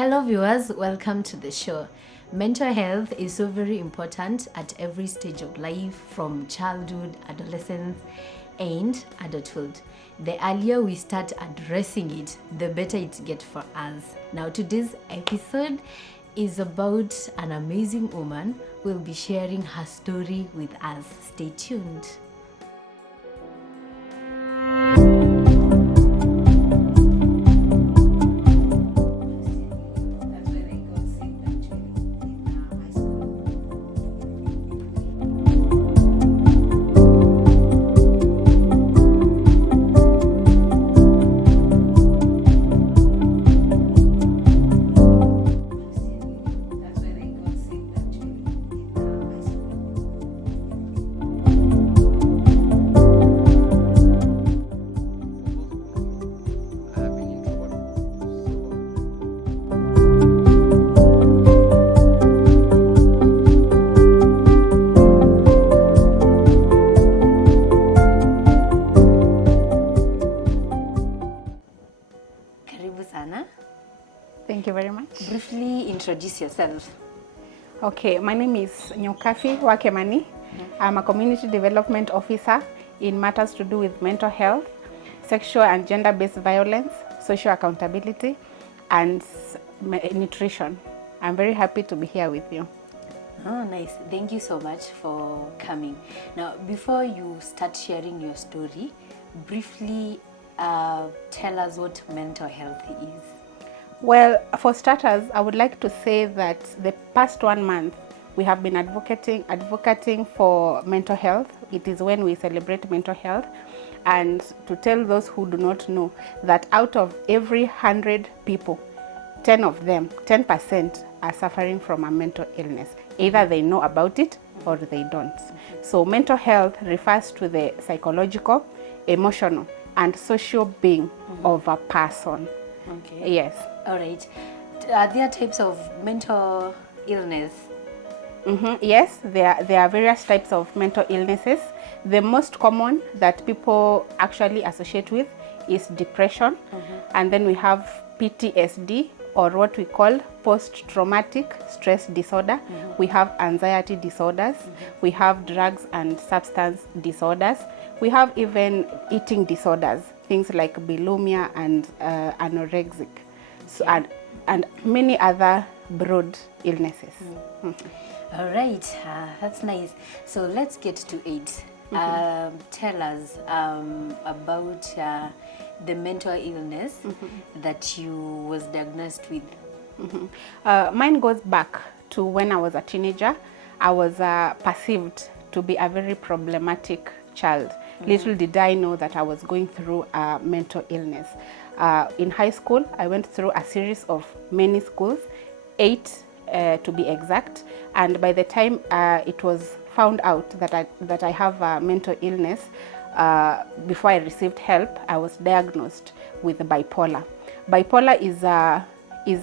Hello viewers, welcome to the show. Mental health is so very important at every stage of life, from childhood, adolescence, and adulthood. The earlier we start addressing it, the better it gets for us. Now today's episode is about an amazing woman who will be sharing her story with us. Stay tuned. Thank you very much. Briefly introduce yourself. Okay, my name is Nyokafi Wakemani. I'm a community development officer in matters to do with mental health, sexual and gender-based violence, social accountability, and nutrition. I'm very happy to be here with you. Oh, nice. Thank you so much for coming. Now, before you start sharing your story, briefly tell us what mental health is. Well, for starters, I would like to say that the past 1 month, we have been advocating for mental health. It is when we celebrate mental health. And to tell those who do not know that out of every 100 people, 10% are suffering from a mental illness. Either they know about it or they don't. So mental health refers to the psychological, emotional, and social being of a person. Okay. Yes. All right. Are there types of mental illness? Yes, there are various types of mental illnesses. The most common that people actually associate with is depression. And then we have PTSD, or what we call post-traumatic stress disorder. We have anxiety disorders. We have drugs and substance disorders. We have even eating disorders, things like bulimia and anorexic, so, and many other broad illnesses. All right, that's nice. So let's get to it. Tell us about the mental illness that you was diagnosed with. Mine goes back to when I was a teenager. I was perceived to be a very problematic child. Little did I know that I was going through a mental illness. In high school, I went through a series of many schools, 8 to be exact. And by the time it was found out that I have a mental illness, before I received help, I was diagnosed with bipolar. Bipolar is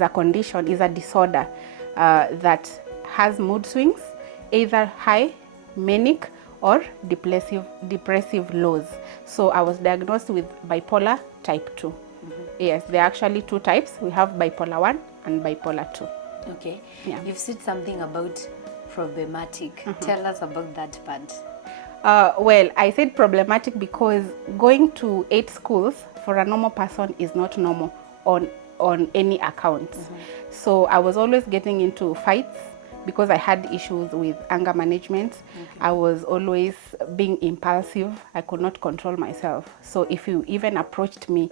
a condition, is a disorder that has mood swings, either high, manic, or depressive lows. So I was diagnosed with bipolar type 2. Yes, there are actually 2 types. We have bipolar 1 and bipolar 2. Okay. Yeah. You've said something about problematic. Tell us about that part. Well, I said problematic because going to 8 schools for a normal person is not normal on any account. So I was always getting into fights because I had issues with anger management. I was always being impulsive. I could not control myself. So if you even approached me,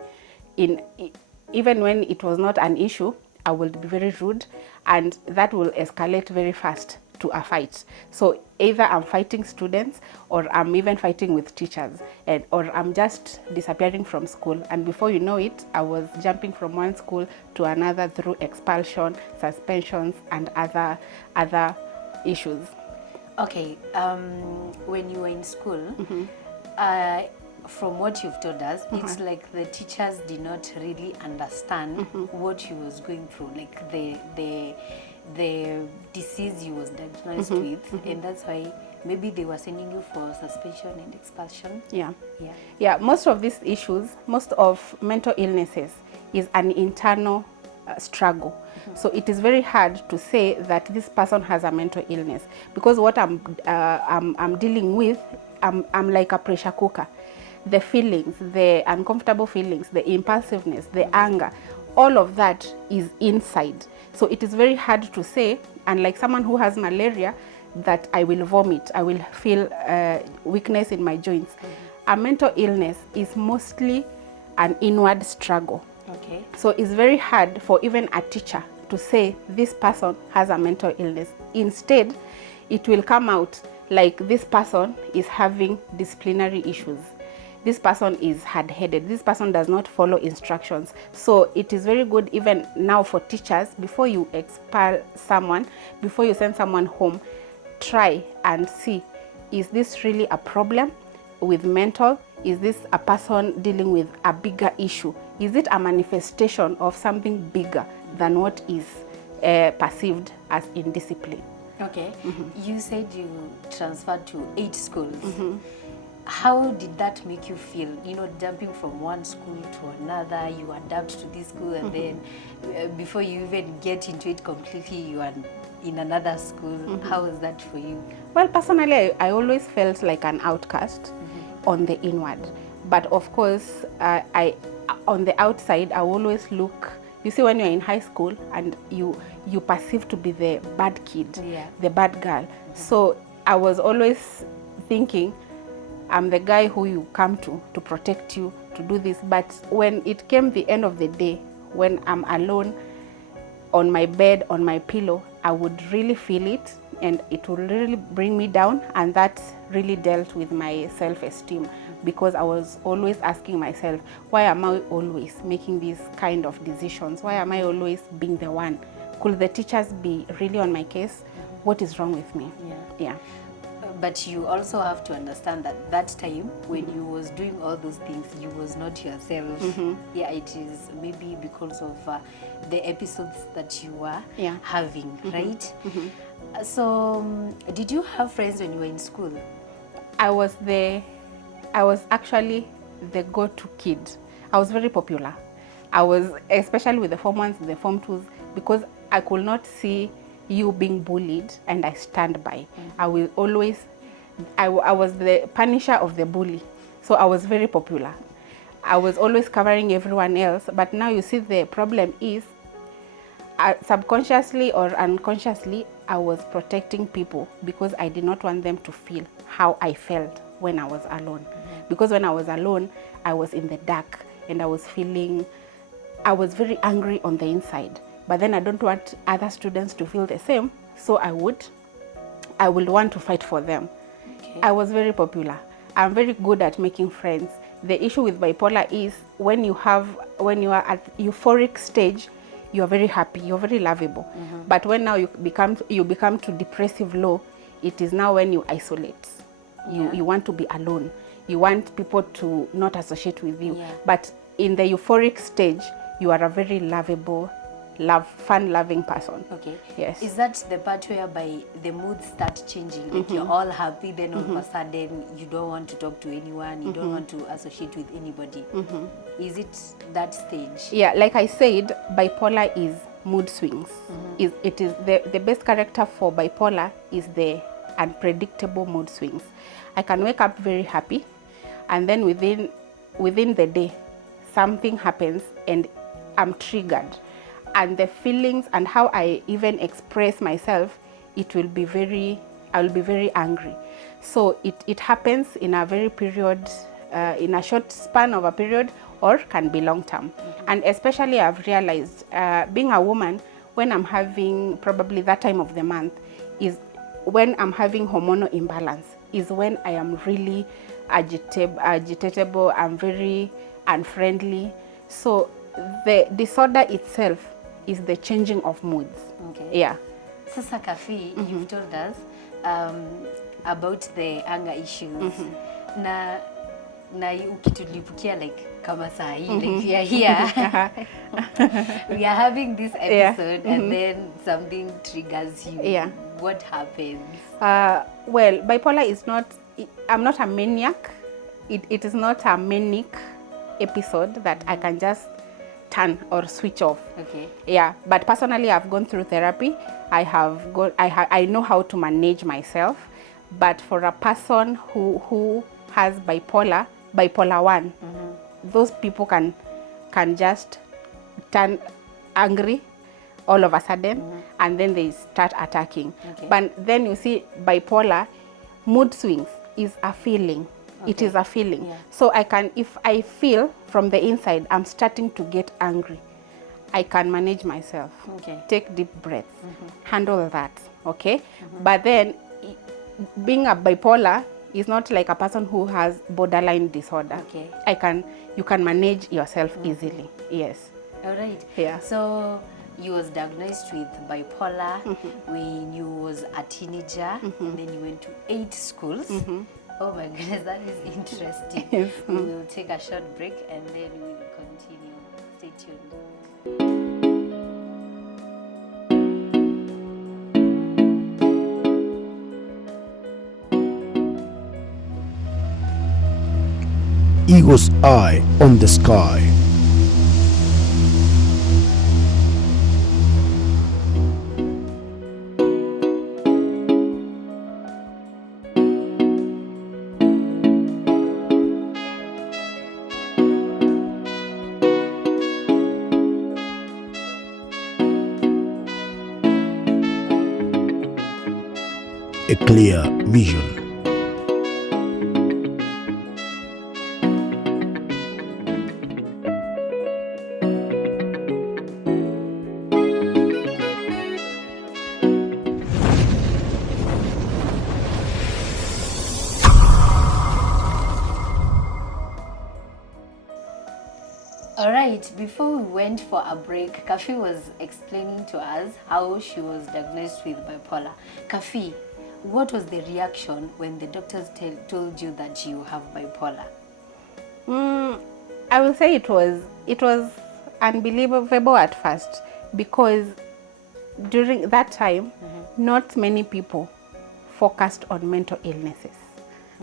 even when it was not an issue, I would be very rude, and that will escalate very fast to a fight. So either I'm fighting students, or I'm even fighting with teachers, or I'm just disappearing from school. And before you know it, I was jumping from one school to another through expulsion, suspensions, and other issues. Okay. When you were in school, from what you've told us, it's like the teachers did not really understand what you was going through, like the disease you was diagnosed with, and that's why maybe they were sending you for suspension and expulsion. Yeah, most of these issues, most of mental illnesses is an internal struggle. So it is very hard to say that this person has a mental illness, because what I'm dealing with, I'm like a pressure cooker. The feelings, the uncomfortable feelings, the impulsiveness, the anger, all of that is inside. So it is very hard to say, and like someone who has malaria, that I will vomit, I will feel weakness in my joints. A mental illness is mostly an inward struggle. Okay. So it's very hard for even a teacher to say this person has a mental illness. Instead, it will come out like this person is having disciplinary issues. This person is hard-headed. This person does not follow instructions. So it is very good even now for teachers, before you expel someone, before you send someone home, try and see, is this really a problem with mental? Is this a person dealing with a bigger issue? Is it a manifestation of something bigger than what is perceived as indiscipline? Okay. You said you transferred to 8 schools. How did that make you feel? You know, jumping from one school to another, you adapt to this school, and then before you even get into it completely, you are in another school. How was that for you? Well, personally, I always felt like an outcast on the inward. But of course, I on the outside, I always look. You see, when you're in high school and you perceive to be the bad kid, the bad girl. So I was always thinking, I'm the guy who you come to protect you, to do this. But when it came the end of the day, when I'm alone on my bed, on my pillow, I would really feel it, and it would really bring me down. And that really dealt with my self-esteem, because I was always asking myself, why am I always making these kind of decisions? Why am I always being the one? Could the teachers be really on my case? What is wrong with me? Yeah. But you also have to understand that that time when you was doing all those things, you was not yourself. Yeah, it is maybe because of the episodes that you were having, right? So did you have friends when you were in school? I was actually the go-to kid. I was very popular. I was, especially with the Form 1s, the Form 2s, because I could not see you being bullied, and I stand by. I will always, I was the punisher of the bully. So I was very popular. I was always covering everyone else. But now you see, the problem is subconsciously or unconsciously, I was protecting people, because I did not want them to feel how I felt when I was alone. Because when I was alone, I was in the dark, and I was very angry on the inside. But then I don't want other students to feel the same, so I would want to fight for them. Okay. I was very popular. I'm very good at making friends. The issue with bipolar is when you are at euphoric stage, you are very happy, you're very lovable. But when now you become to depressive low, it is now when you isolate. You want to be alone. You want people to not associate with you. But in the euphoric stage, you are a very lovable, fun-loving person. Okay. Yes. Is that the part whereby the moods start changing? Like you're all happy, then all of a sudden you don't want to talk to anyone, you don't want to associate with anybody. Is it that stage? Yeah, like I said, bipolar is mood swings. It is the best character for bipolar is the unpredictable mood swings. I can wake up very happy, and then within the day, something happens and I'm triggered. And the feelings and how I even express myself, I will be very angry. So it happens in a very period, in a short span of a period, or can be long term. And especially I've realized, being a woman, when I'm having probably that time of the month, is when I'm having hormonal imbalance, is when I am really agitatable, I'm very unfriendly. So the disorder itself is the changing of moods. Okay. Yeah. Sasa Kafi, you've told us about the anger issues. Na ukitulipukia like kama saa hii, like we are here. We are having this episode and then something triggers you. Yeah. What happens? Well, bipolar is not, I'm not a maniac. It is not a manic episode that I can just turn or switch off. Okay. Yeah, but personally, I've gone through therapy. I know how to manage myself. But for a person who has bipolar 1, those people can just turn angry all of a sudden, and then they start attacking. Okay. But then you see, bipolar mood swings is a feeling. Okay. It is a feeling. Yeah. So if I feel from the inside I'm starting to get angry, I can manage myself. Okay. Take deep breaths, handle that. Okay. But then being a bipolar is not like a person who has borderline disorder. Okay. You can manage yourself easily. Yes. All right. Yeah. So you was diagnosed with bipolar when you was a teenager, and then you went to 8 schools. Oh my goodness, that is interesting. Yes. We will take a short break and then we will continue. Stay tuned. Eagle's eye on the sky. A clear vision. All right, before we went for a break, Kafi was explaining to us how she was diagnosed with bipolar. Kafi, what was the reaction when the doctors told you that you have bipolar? I will say it was unbelievable at first, because during that time, not many people focused on mental illnesses.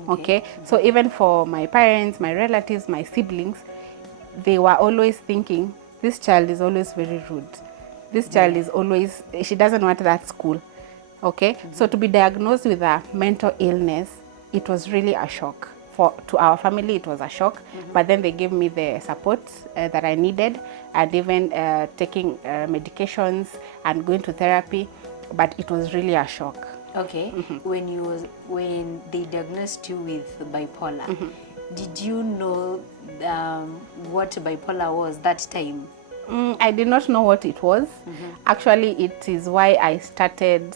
Okay? So even for my parents, my relatives, my siblings, they were always thinking, this child is always very rude. This child is always, she doesn't want that school. Okay? So to be diagnosed with a mental illness, it was really a shock. To our family, it was a shock. But then they gave me the support that I needed, and even taking medications and going to therapy. But it was really a shock. Okay. When they diagnosed you with bipolar, did you know what bipolar was that time? I did not know what it was. Actually, it is why I started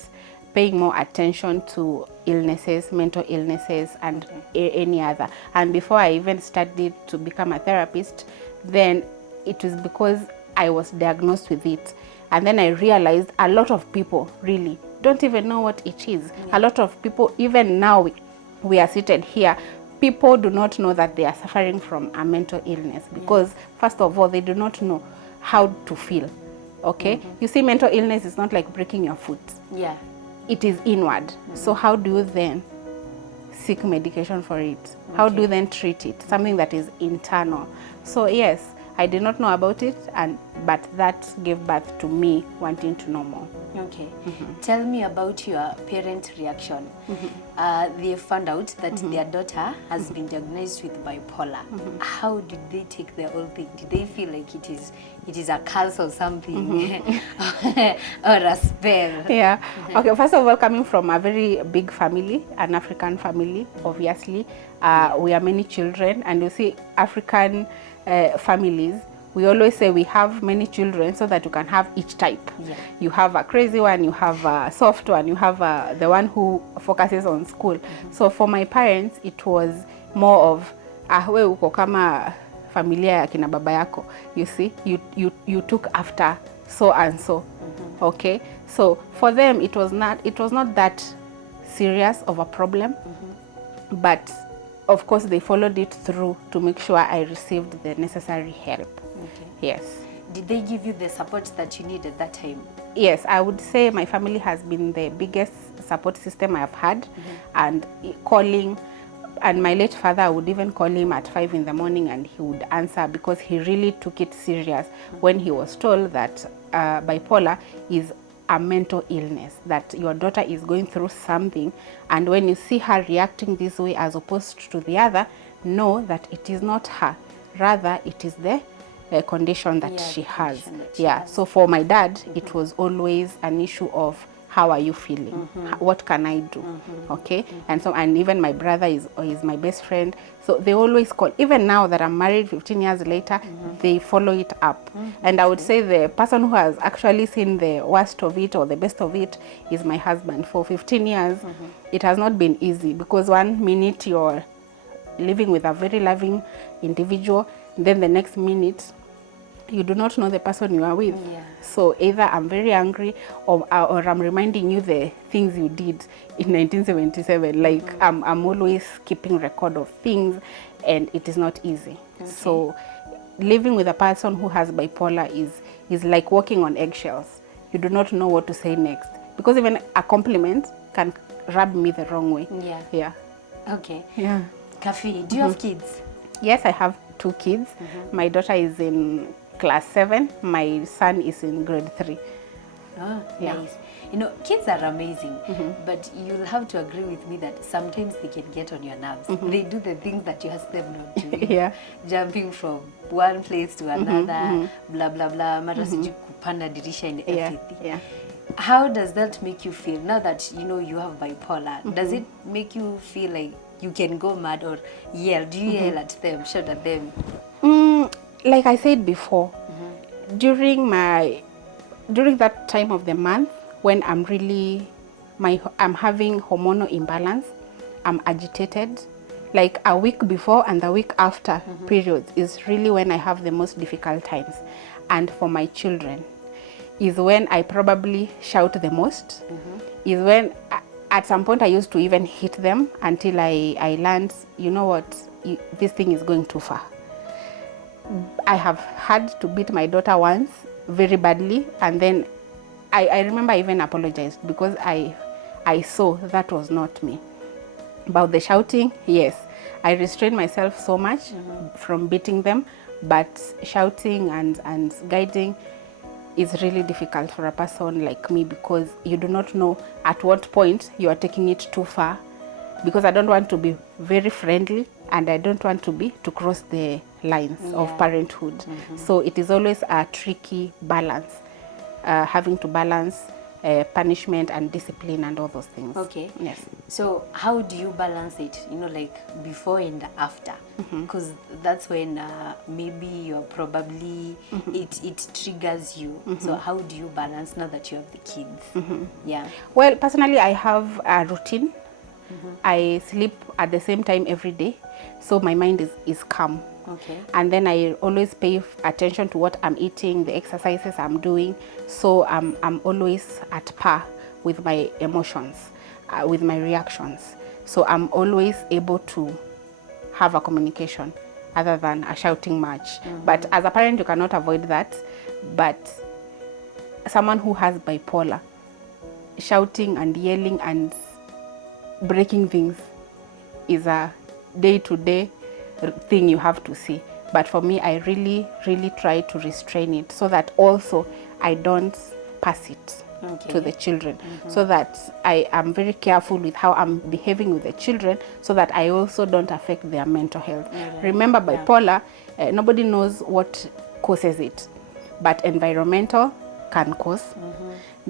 paying more attention to illnesses, mental illnesses, and any other. And before I even studied to become a therapist, then it was because I was diagnosed with it. And then I realized a lot of people really don't even know what it is. A lot of people, even now we are seated here, people do not know that they are suffering from a mental illness, because first of all, they do not know how to feel. Okay? You see, mental illness is not like breaking your foot. Yeah. It is inward. So how do you then seek medication for it? How do you then treat it? Something that is internal. So yes, I did not know about it, but that gave birth to me wanting to know more. Okay. Tell me about your parent reaction. They found out that their daughter has been diagnosed with bipolar. How did they take the whole thing? Did they feel like it is a curse or something, or a spell? Yeah. Okay. First of all, coming from a very big family, an African family, obviously, we are many children, and you see, African families, we always say we have many children so that you can have each type. You have a crazy one, you have a soft one, you have the one who focuses on school. So for my parents, it was more of we uko kama familia ya kina baba yako. You see, you took after so and so. Okay, so for them it was not that serious of a problem, but of course they followed it through to make sure I received the necessary help. Okay. Yes. Did they give you the support that you needed that time? Yes, I would say my family has been the biggest support system I have had, and calling And my late father, I would even call him at 5 in the morning and he would answer, because he really took it serious when he was told that bipolar is a mental illness, that your daughter is going through something, and when you see her reacting this way as opposed to the other, know that it is not her, rather it is the condition that she has. So for my dad, it was always an issue of, how are you feeling? What can I do? Okay. And so, and even my brother is my best friend, so they always call. Even now that I'm married 15 years later, they follow it up. And I would say the person who has actually seen the worst of it or the best of it is my husband. For 15 years, it has not been easy, because one minute you're living with a very loving individual, then the next minute you do not know the person you are with. So either I'm very angry, or I'm reminding you the things you did in 1977. Like I'm always keeping record of things, and it is not easy. So living with a person who has bipolar is like walking on eggshells. You do not know what to say next, because even a compliment can rub me the wrong way. Okay. Kafi, do you have kids? Yes, I have 2 kids. My daughter is in class 7. My son is in grade 3. Oh, nice. You know, kids are amazing, but you'll have to agree with me that sometimes they can get on your nerves. They do the things that you ask them not to. Jumping from one place to another, blah, blah, blah. Mara sijui kupanda dirisha and everything. How does that make you feel now that you know you have bipolar? Does it make you feel like you can go mad or yell? Do you yell at them, shout at them? Like I said before, during that time of the month when I'm really I'm having hormonal imbalance, I'm agitated. Like a week before and the week after periods is really when I have the most difficult times. And for my children is when I probably shout the most. Is when at some point I used to even hit them until I learned, you know what, this thing is going too far. I have had to beat my daughter once very badly, and then I remember I even apologized, because I saw that was not me. About the shouting, yes, I restrained myself so much from beating them, but shouting and guiding is really difficult for a person like me, because you do not know at what point you are taking it too far, because I don't want to be very friendly and I don't want to cross the lines of parenthood. So it is always a tricky balance, having to balance punishment and discipline and all those things. Okay. Yes. So how do you balance it, you know, like before and after? Because that's when maybe you're probably, it triggers you. So how do you balance now that you have the kids? Well, personally, I have a routine. I sleep at the same time every day, so my mind is calm. Okay. And then I always pay attention to what I'm eating, the exercises I'm doing, so I'm always at par with my emotions, with my reactions. So I'm always able to have a communication other than a shouting match. But as a parent, you cannot avoid that. But someone who has bipolar, shouting and yelling and breaking things is a day-to-day thing you have to see. But for me, I really try to restrain it, so that also I don't pass it to the children, so that I am very careful with how I'm behaving with the children, so that I also don't affect their mental health. Remember, bipolar, nobody knows what causes it, but environmental can cause,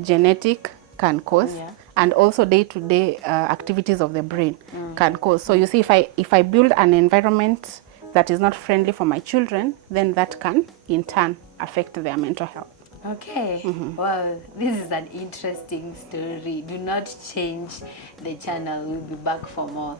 genetic can cause, and also day-to-day activities of the brain can cause. So you see, if I build an environment that is not friendly for my children, then that can in turn affect their mental health. Okay. Well, this is an interesting story. Do not change the channel. We'll be back for more.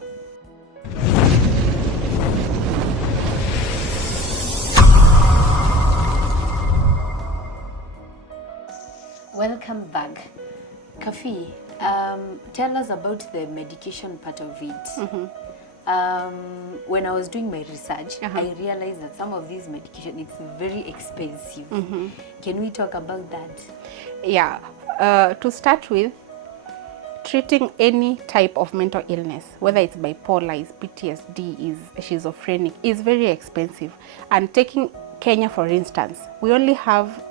Welcome back. Kafi, tell us about the medication part of it. When I was doing my research, I realized that some of these medication, it's very expensive. Can we talk about that? Yeah. To start with, treating any type of mental illness, whether it's bipolar, is PTSD, is schizophrenic, is very expensive. And taking Kenya, for instance, we only have,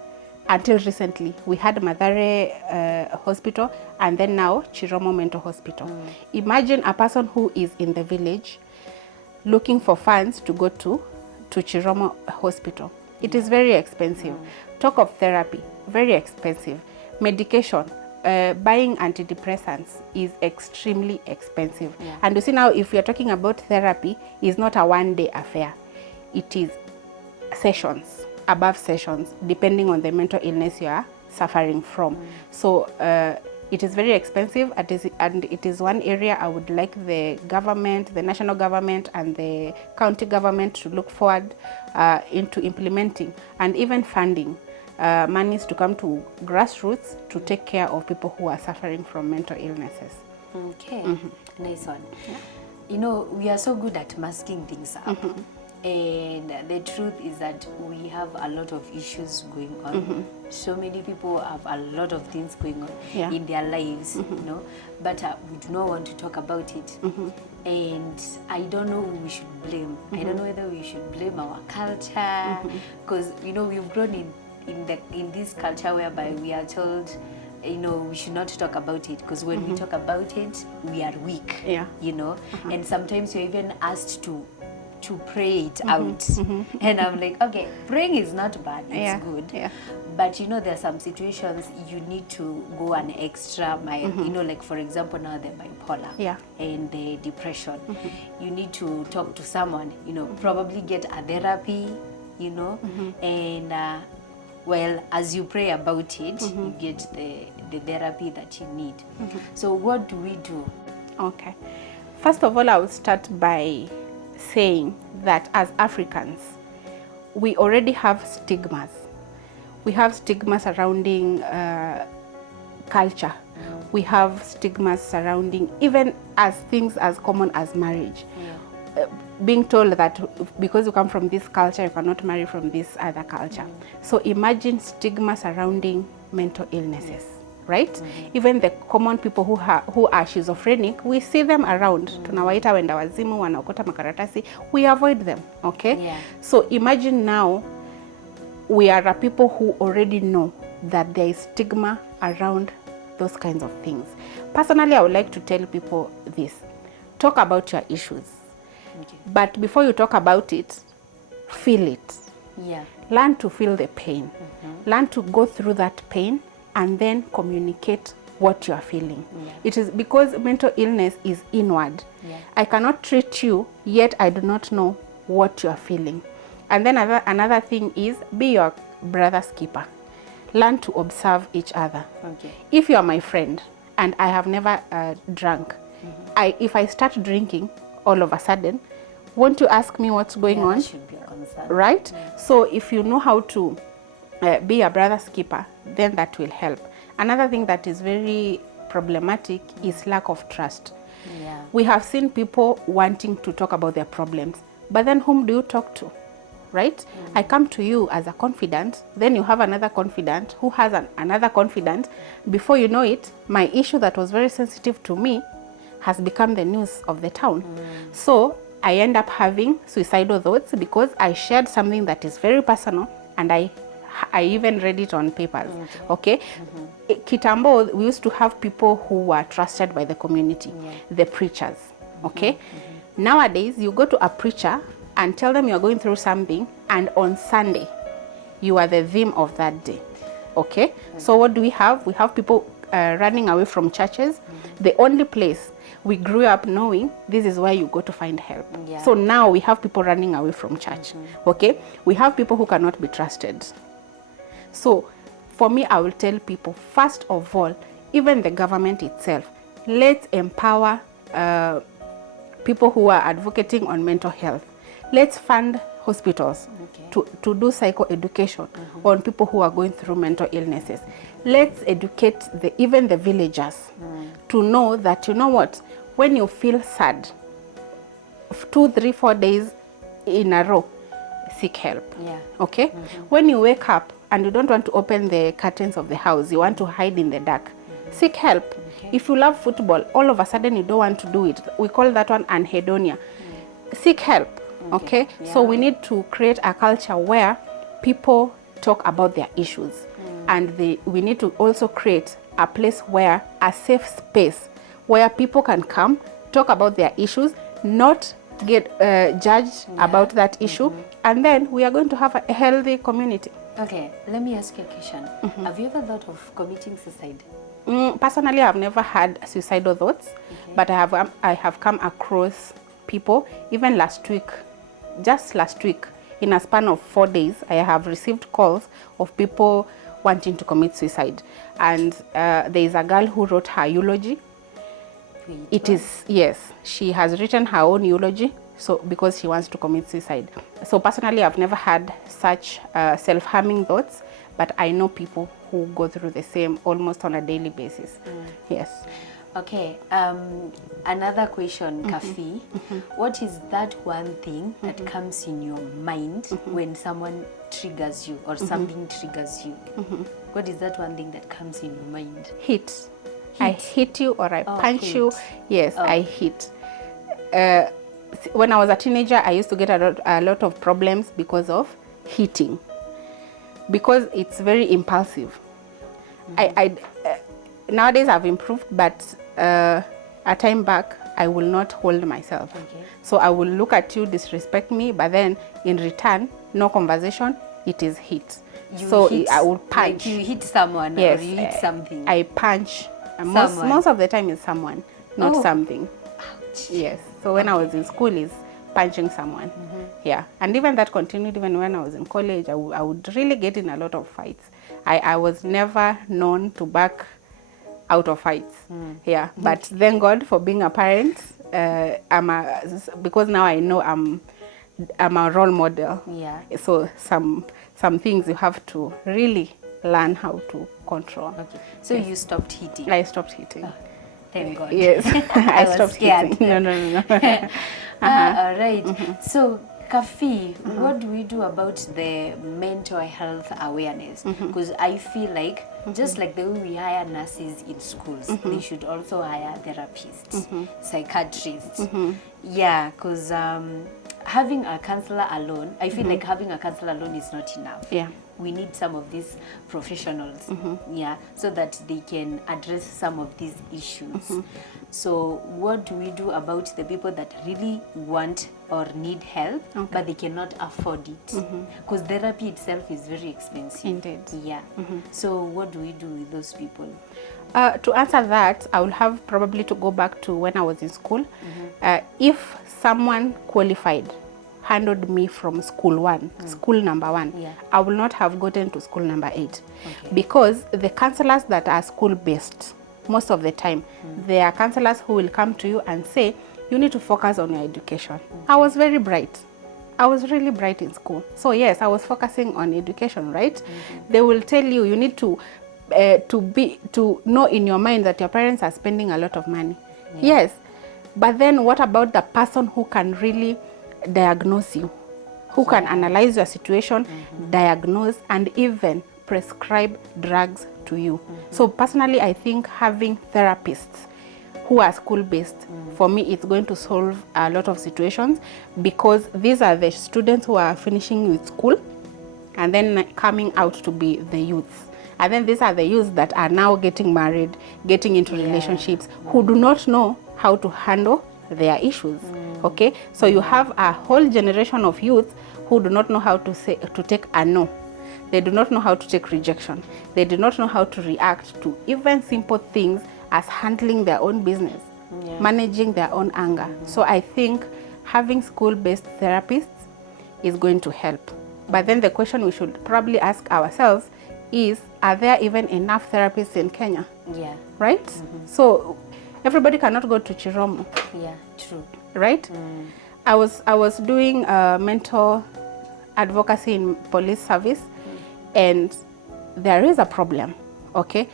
until recently, we had Mathare Hospital, and then now Chiromo Mental Hospital. Imagine a person who is in the village looking for funds to go to Chiromo Hospital. It is very expensive. Talk of therapy, very expensive. Medication, buying antidepressants is extremely expensive. And you see now, if you're talking about therapy, it's not a one-day affair. It is sessions, above sessions, depending on the mental illness you are suffering from. So it is very expensive, and it is one area I would like the government, the national government and the county government to look forward into implementing, and even funding monies to come to grassroots to take care of people who are suffering from mental illnesses. Okay, nice one. You know, we are so good at masking things up. And the truth is that we have a lot of issues going on. So many people have a lot of things going on in their lives, you know, but we do not want to talk about it. And I don't know who we should blame. I don't know whether we should blame our culture, because you know, we've grown in this culture whereby we are told, you know, we should not talk about it, because when we talk about it, we are weak. You know, and sometimes you're even asked to pray it out. And I'm like, okay, praying is not bad, it's good. But you know, there are some situations you need to go an extra mile. You know, like for example now the bipolar and the depression. You need to talk to someone, you know, probably get a therapy, you know, and well, as you pray about it, you get the therapy that you need. So what do we do? Okay, first of all, I will start by saying that as Africans, we already have stigmas. We have stigmas surrounding culture. We have stigmas surrounding even as things as common as marriage. Being told that because you come from this culture, you cannot marry from this other culture. So imagine stigma surrounding mental illnesses. Right? Even the common people who are schizophrenic, we see them around. Tunawaita wenda wazimu, wanaokota makaratasi. We avoid them, okay? So imagine now we are a people who already know that there is stigma around those kinds of things. Personally, I would like to tell people this. Talk about your issues. But before you talk about it, feel it. Learn to feel the pain. Learn to go through that pain and then communicate what you are feeling. It is because mental illness is inward. I cannot treat you, yet I do not know what you are feeling. And then another thing is, be your brother's keeper. Learn to observe each other. If you are my friend and I have never drunk, if I start drinking all of a sudden, won't you ask me what's going on? That should be a concern. Right? So if you know how to be a brother's keeper, then that will help. Another thing that is very problematic is lack of trust. We have seen people wanting to talk about their problems, but then whom do you talk to? Right? I come to you as a confidant, then you have another confidant who has another confidant. Before you know it, my issue that was very sensitive to me has become the news of the town. So I end up having suicidal thoughts because I shared something that is very personal, and I even read it on papers. Okay? Kitambo, we used to have people who were trusted by the community, the preachers. Okay? Nowadays, you go to a preacher and tell them you're going through something, and on Sunday, you are the theme of that day. Okay? So what do we have? We have people running away from churches. The only place we grew up knowing, this is where you go to find help. So now we have people running away from church. Okay? We have people who cannot be trusted. So for me, I will tell people, first of all, even the government itself, let's empower people who are advocating on mental health. Let's fund hospitals to do psychoeducation on people who are going through mental illnesses. Let's educate even the villagers to know that, you know what, when you feel sad, 2, 3, 4 days in a row, seek help. Okay? When you wake up and you don't want to open the curtains of the house, you want to hide in the dark, Seek help. If you love football, all of a sudden you don't want to do it. We call that one anhedonia. Seek help. Okay? So we need to create a culture where people talk about their issues. And we need to also create a place where, a safe space, where people can come, talk about their issues, not get judged about that issue, and then we are going to have a healthy community. Okay, let me ask you a question. Have you ever thought of committing suicide? Personally, I've never had suicidal thoughts, but I have come across people, even just last week, in a span of 4 days, I have received calls of people wanting to commit suicide. And there is a girl who wrote her eulogy. It is, yes, she has written her own eulogy, so because she wants to commit suicide. So personally, I've never had such self-harming thoughts, but I know people who go through the same almost on a daily basis. Yes. Okay, another question, Kafi. What is that one thing that comes in your mind when someone triggers you or something triggers you? What is that one thing that comes in your mind? Hit. I hit you or I punch you. Yes, I hit. When I was a teenager, I used to get a lot of problems because of hitting. Because it's very impulsive. Nowadays I've improved, but a time back, I will not hold myself. So I will look at you, disrespect me, but then in return, no conversation, it is hit. I will punch. Like you hit someone, yes, or you hit something. I punch. Most of the time is someone, not something. Ouch. Yes. So when I was in school, is punching someone. Yeah. And even that continued even when I was in college. I would really get in a lot of fights. I was never known to back out of fights. Yeah. But thank God for being a parent. Because now I know I'm a role model. Yeah. So some things you have to really learn how to control. Okay. So you stopped hitting? I stopped hitting. Oh, thank God. Yes. I stopped scared. hitting. No. All right. So, Kafi, what do we do about the mental health awareness? Because I feel like, just like the way we hire nurses in schools, they should also hire therapists, psychiatrists. Yeah, because having a counselor alone, I feel like having a counselor alone is not enough. Yeah. We need some of these professionals, yeah, so that they can address some of these issues. So what do we do about the people that really want or need help, but they cannot afford it? Because therapy itself is very expensive. Indeed. Yeah. So what do we do with those people? To answer that, I will have probably to go back to when I was in school. If someone qualified handled me from school number one, I will not have gotten to school number 8. Because the counselors that are school-based, most of the time, they are counselors who will come to you and say, you need to focus on your education. I was very bright. I was really bright in school. So yes, I was focusing on education, right? They will tell you, you need to know in your mind that your parents are spending a lot of money. Yes, but then what about the person who can really diagnose you, who can analyze your situation, diagnose, and even prescribe drugs to you? So personally, I think having therapists who are school-based, for me, it's going to solve a lot of situations, because these are the students who are finishing with school and then coming out to be the youths. And then these are the youths that are now getting married, getting into relationships, who do not know how to handle their issues. Okay, so you have a whole generation of youth who do not know how to take a no. They do not know how to take rejection. They do not know how to react to even simple things as handling their own business, managing their own anger. So I think having school-based therapists is going to help. But then the question we should probably ask ourselves is, are there even enough therapists in Kenya? Yeah. Right? So everybody cannot go to Chiromo. Yeah, true. Right? I was doing mental advocacy in police service, and there is a problem. Okay,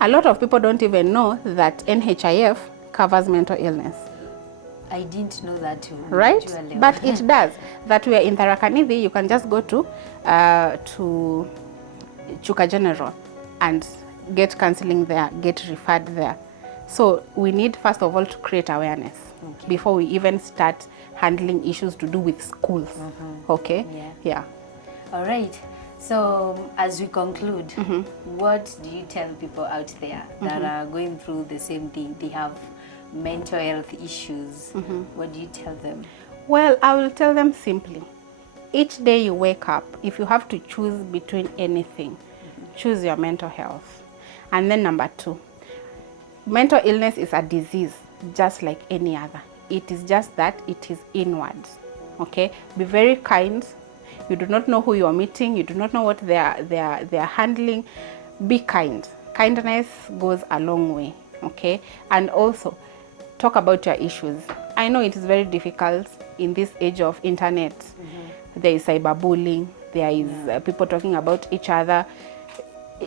a lot of people don't even know that NHIF covers mental illness. I didn't know that too. Right? But it does. That we are in Tharaka Nithi, you can just go to Chuka General, and get counseling there, get referred there. So we need, first of all, to create awareness before we even start handling issues to do with schools. Okay? Yeah. All right. So as we conclude, what do you tell people out there that are going through the same thing? They have mental health issues. What do you tell them? Well, I will tell them simply. Each day you wake up, if you have to choose between anything, choose your mental health. And then number 2, mental illness is a disease just like any other. It is just that it is inward. Okay? Be very kind. You do not know who you are meeting. You do not know what they are handling. Be kind. Kindness goes a long way. Okay? And also, talk about your issues. I know it is very difficult in this age of internet. There is cyberbullying. There is people talking about each other.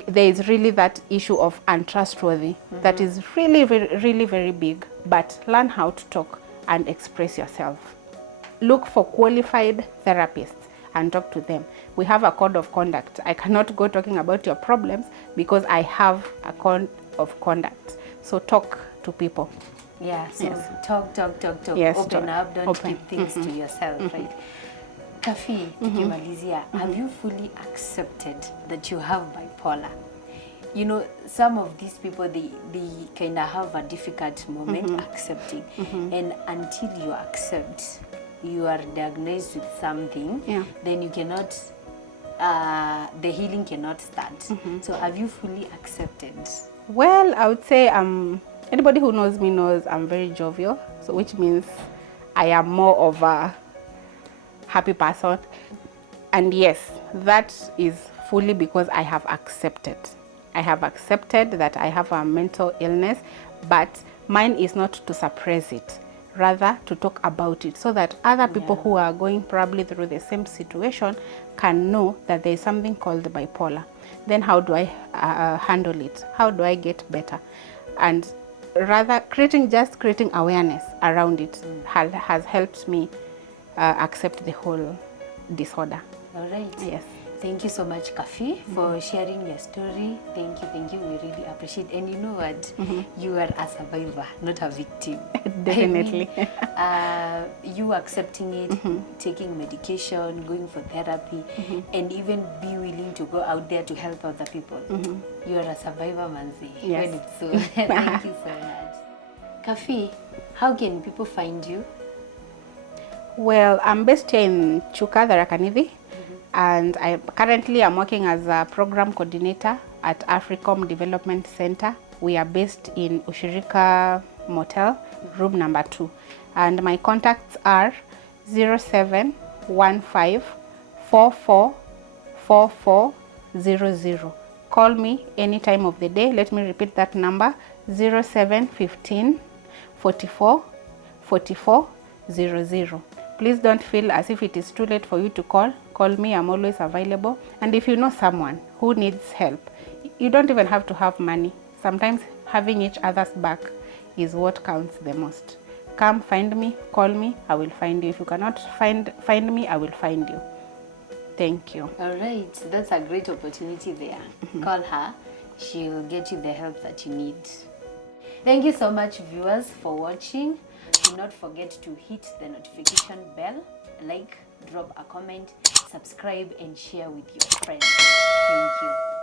There is really that issue of untrustworthy that is really, really very big. But learn how to talk and express yourself. Look for qualified therapists and talk to them. We have a code of conduct. I cannot go talking about your problems because I have a code of conduct. So talk to people. Yeah, so talk. Yes, open talk. up, don't keep things to yourself, right? Kafi, tukimalizia, have you fully accepted that you have bipolar? You know, some of these people, they kind of have a difficult moment accepting. And until you accept, you are diagnosed with something, then you cannot, the healing cannot start. So have you fully accepted? Well, I would say anybody who knows me knows I'm very jovial, so which means I am more of a happy person. And yes, that is fully because I have accepted. I have accepted that I have a mental illness, but mine is not to suppress it, rather to talk about it so that other people who are going probably through the same situation can know that there is something called bipolar. Then how do I handle it? How do I get better? And rather creating awareness around it has helped me accept the whole disorder. All right. Yes. Thank you so much, Kafi, for sharing your story. Thank you. We really appreciate it. And you know what? You are a survivor, not a victim. Definitely. I mean, you accepting it, taking medication, going for therapy, and even be willing to go out there to help other people. You are a survivor, Manzi. Yes. When it's so. Thank you so much. Kafi, how can people find you? Well, I'm based here in Chuka, Tharaka-Nithi, and currently I'm working as a program coordinator at Africom Development Center. We are based in Ushirika Motel, room number 2. And my contacts are 0715 444400. Call me any time of the day. Let me repeat that number, 0715 44 44 00. Please don't feel as if it is too late for you to call. Call me, I'm always available. And if you know someone who needs help, you don't even have to have money. Sometimes having each other's back is what counts the most. Come find me, call me, I will find you. If you cannot find me, I will find you. Thank you. All right, that's a great opportunity there. Call her, she'll get you the help that you need. Thank you so much, viewers, for watching. Do not forget to hit the notification bell, like, drop a comment, subscribe, and share with your friends. Thank you.